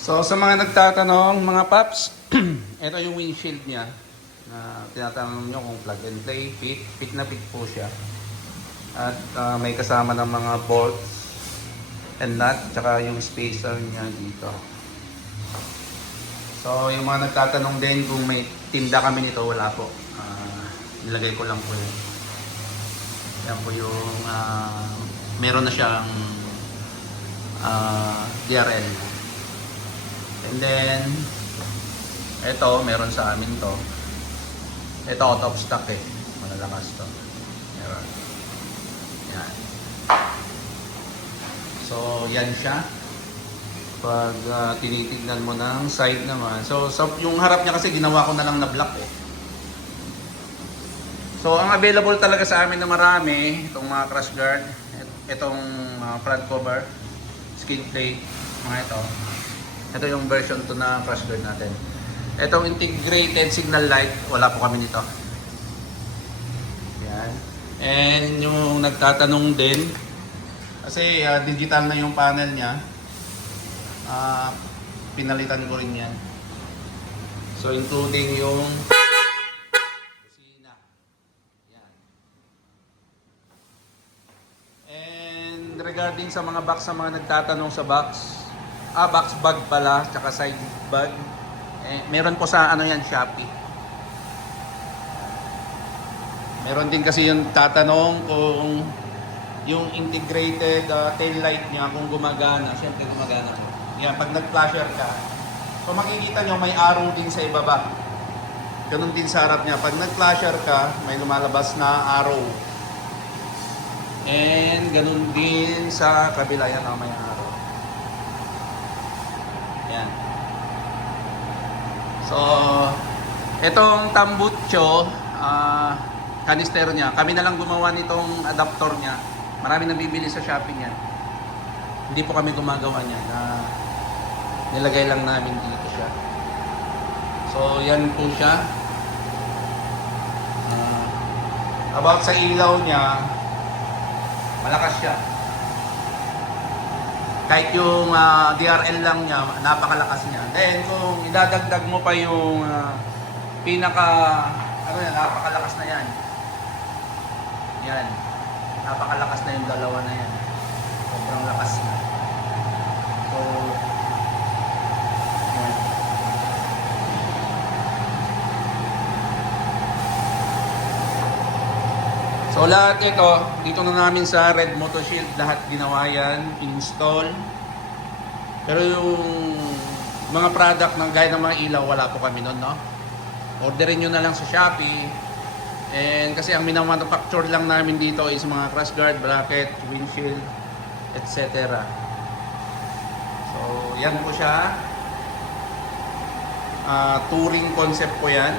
So sa mga nagtatanong, mga paps, ito yung windshield niya. Na tinatanong nyo kung plug and play, fit na fit po siya. At may kasama ng mga bolts and nut, tsaka yung spacer niya dito. So yung mga nagtatanong din kung may tinda kami nito, wala po. Nilagay ko lang po yun. Yan po yung meron na siyang DRL. And then ito, meron sa amin to. Ito out of stock eh. Malalakas to. Meron. Yan. So yan siya. Pag tinitignan mo ng side naman. So yung harap niya kasi ginawa ko na lang na black eh. So ang available talaga sa amin na marami, itong mga crash guard, itong front cover, skid plate, mga ito. Ito yung version 2 na crash guard natin. Itong integrated signal light, wala po kami nito. Yan. And yung nagtatanong din, kasi digital na yung panel niya, pinalitan ko rin yan. So including yung busina. Yan. And regarding sa mga box, sa mga nagtatanong sa box, box bag pala, tsaka side bag. Meron po sa ano yan, Shopee. Meron din kasi yung tatanong kung yung integrated tail light niya kung gumagana. Siyempre gumagana. Yan, pag nag-flasher ka, so makikita nyo may arrow din sa ibaba. Ganun din sa harap niya. Pag nag-flasher ka, may lumalabas na arrow. And ganun din sa kabila yan may arrow. Yan. So, itong tambucho, kanister niya, kami na lang gumawa nitong adapter niya. Marami nabibili sa Shopee niya. Hindi po kami gumagawa niya. Nilagay lang namin dito siya. So, yan po siya. About sa ilaw niya, malakas siya. Kahit yung DRL lang niya, napakalakas niya. Then kung idadagdag mo pa yung napakalakas na yan. Yan. Napakalakas na yung dalawa na yan. Sobrang lakas na. So, yan. So lahat ito, dito na namin sa Red Moto Shield, lahat ginawa yan, install. Pero yung mga product ng gaya ng mga ilaw, wala po kami nun, no? Orderin nyo na lang sa Shopee. And kasi ang minamanufacture lang namin dito is mga crash guard, bracket, windshield, etc. So yan po siya. Touring concept po yan.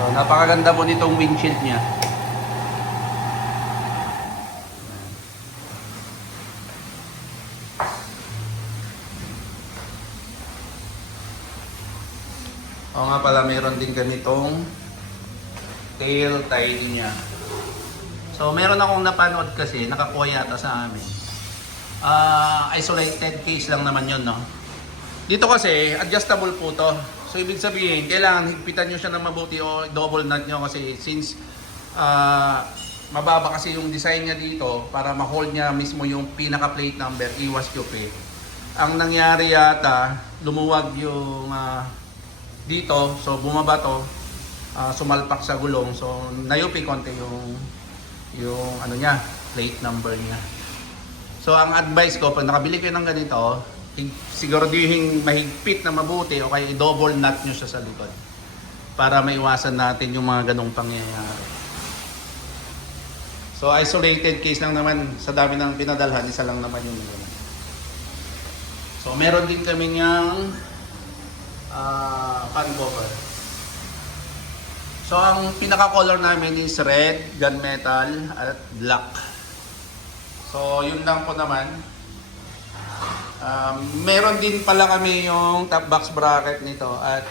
So, napakaganda po nitong windshield niya. O nga pala, mayroon din ganitong tail tie niya. So, meron akong napanood kasi, nakakuha yata sa amin. Isolated case lang naman yun, no? Dito kasi, adjustable po to. So, ibig sabihin, kailangan higpitan nyo siya ng mabuti o double nut nyo kasi since mababa kasi yung design niya dito para ma-hold niya mismo yung pinaka-plate number, iwas QP. Ang nangyari yata, lumuwag yung dito, so bumaba to, sumalpak sa gulong, so nayupi konti yung ano niya, plate number niya. So, ang advice ko, pag nakabili kayo ng ganito, siguraduhin mahigpit na mabuti o kaya i-double nut nyo siya sa likod para maiwasan natin yung mga ganong pangyayari. So isolated case lang naman, sa dami ng pinadalhan, isa lang naman yung meron. So meron din kami niyang fan cover. So ang pinaka-color namin is red, gunmetal at black. So yun lang po naman. Meron din pala kami yung top box bracket nito at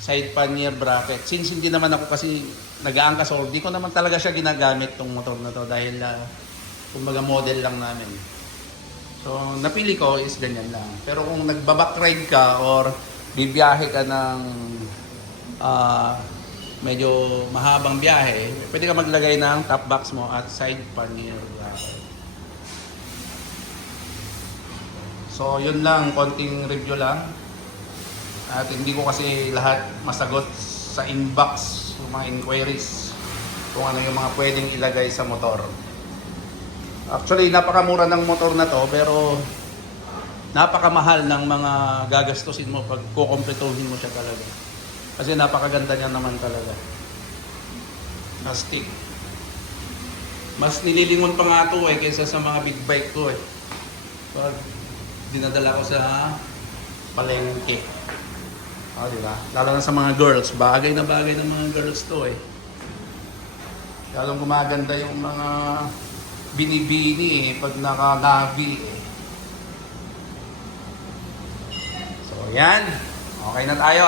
side pannier bracket. Since hindi naman ako kasi nag-aangkas or di ko naman talaga siya ginagamit tong motor na to dahil kumbaga model lang namin. So napili ko is ganyan lang. Pero kung nagba-back ride ka or bibiyahe ka ng medyo mahabang biyahe, pwede ka maglagay ng top box mo at side pannier bracket. So yun lang, konting review lang. At hindi ko kasi lahat masagot sa inbox, yung mga inquiries, kung ano yung mga pwedeng ilagay sa motor. Actually, napakamura ng motor na to, pero napakamahal ng mga gagastusin mo pag kukumpletuhin mo siya talaga. Kasi napakaganda niya naman talaga. Astig. Mas nililingon pa nga ito kaysa sa mga big bike ko pag dinadala ko sa palengke. Di ba? Lalo na sa mga girls, bagay na bagay ng mga girls to Lalong gumaganda yung mga binibini pag naka-Navi So yan, okay na tayo